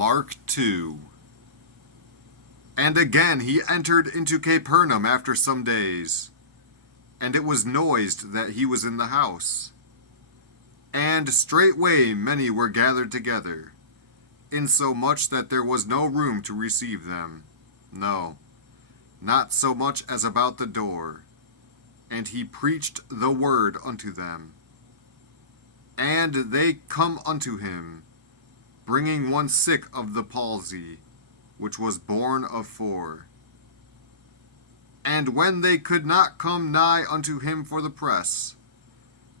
Mark 2. And again he entered into Capernaum after some days, and it was noised that he was in the house. And straightway many were gathered together, insomuch that there was no room to receive them, no, not so much as about the door. And he preached the word unto them. And they come unto him, bringing one sick of the palsy, which was born of 4. And when they could not come nigh unto him for the press,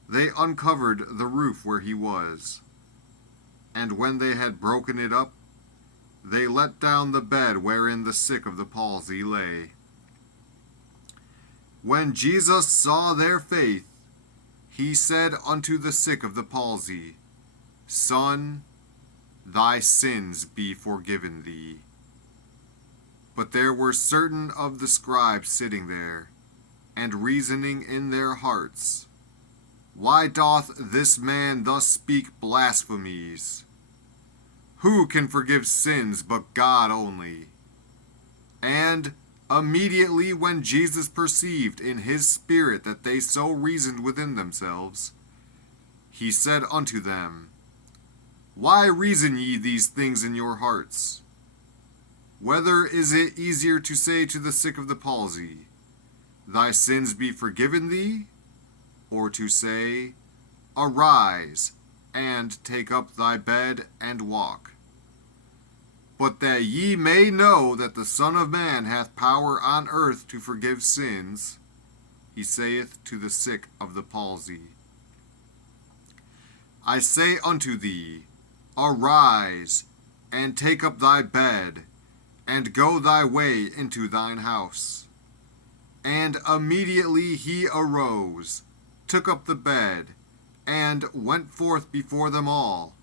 they uncovered the roof where he was. And when they had broken it up, they let down the bed wherein the sick of the palsy lay. When Jesus saw their faith, he said unto the sick of the palsy, Son, thy sins be forgiven thee. But there were certain of the scribes sitting there, and reasoning in their hearts, Why doth this man thus speak blasphemies? Who can forgive sins but God only? And immediately when Jesus perceived in his spirit that they so reasoned within themselves, he said unto them, Why reason ye these things in your hearts? Whether is it easier to say to the sick of the palsy, Thy sins be forgiven thee? Or to say, Arise, and take up thy bed, and walk? But that ye may know that the Son of Man hath power on earth to forgive sins, he saith to the sick of the palsy, I say unto thee, Arise, and take up thy bed, and go thy way into thine house. And immediately he arose, took up the bed, and went forth before them all,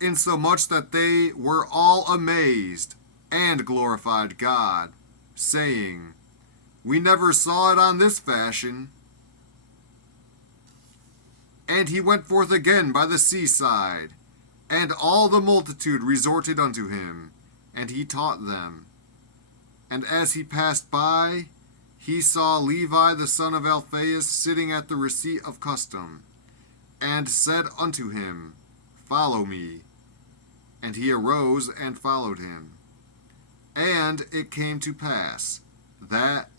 insomuch that they were all amazed, and glorified God, saying, We never saw it on this fashion. And he went forth again by the seaside, and all the multitude resorted unto him, and he taught them. And as he passed by, he saw Levi the son of Alphaeus sitting at the receipt of custom, and said unto him, Follow me. And he arose and followed him. And it came to pass that,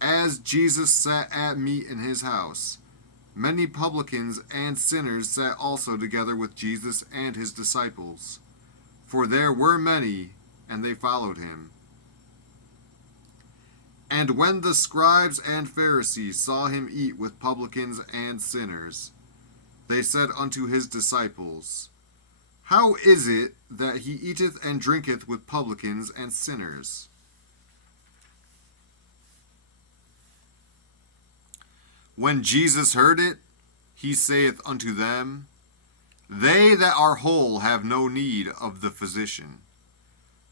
as Jesus sat at meat in his house, many publicans and sinners sat also together with Jesus and his disciples. For there were many, and they followed him. And when the scribes and Pharisees saw him eat with publicans and sinners, they said unto his disciples, How is it that he eateth and drinketh with publicans and sinners? When Jesus heard it, he saith unto them, They that are whole have no need of the physician,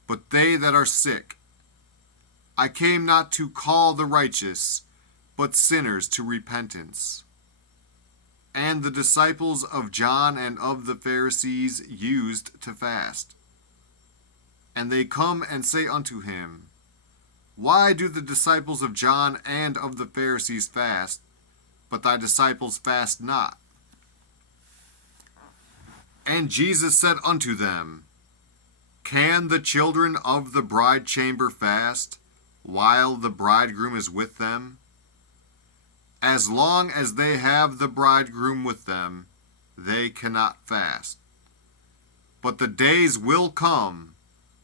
but they that are sick. I came not to call the righteous, but sinners to repentance. And the disciples of John and of the Pharisees used to fast. And they come and say unto him, Why do the disciples of John and of the Pharisees fast, but thy disciples fast not? And Jesus said unto them, Can the children of the bride chamber fast, while the bridegroom is with them? As long as they have the bridegroom with them, they cannot fast. But the days will come,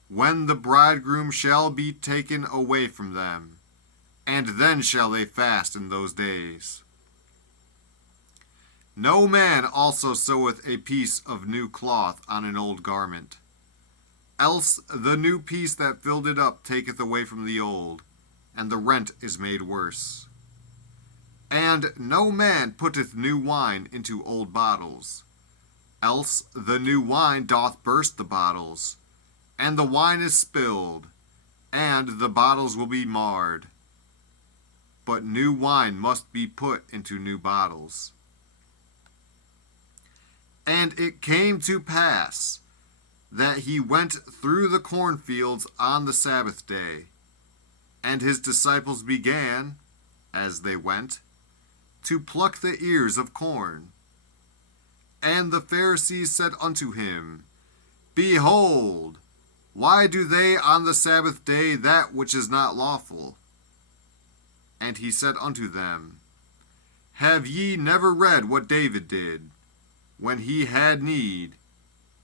when the bridegroom shall be taken away from them, and then shall they fast in those days. No man also seweth a piece of new cloth on an old garment, else the new piece that filled it up taketh away from the old, and the rent is made worse. And no man putteth new wine into old bottles, else the new wine doth burst the bottles, and the wine is spilled, and the bottles will be marred. But new wine must be put into new bottles. And it came to pass that he went through the cornfields on the Sabbath day. And his disciples began, as they went, to pluck the ears of corn. And the Pharisees said unto him, Behold, why do they on the Sabbath day that which is not lawful? And he said unto them, Have ye never read what David did, when he had need,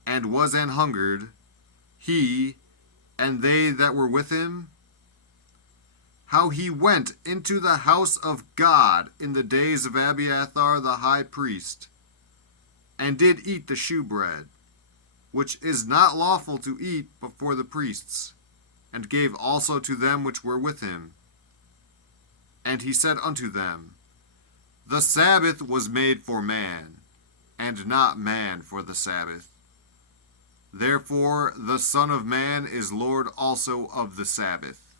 and was an hungered, he and they that were with him? How he went into the house of God in the days of Abiathar the high priest, and did eat the shewbread, which is not lawful to eat but for the priests, and gave also to them which were with him. And he said unto them, The Sabbath was made for man, and not man for the Sabbath. Therefore the Son of Man is Lord also of the Sabbath.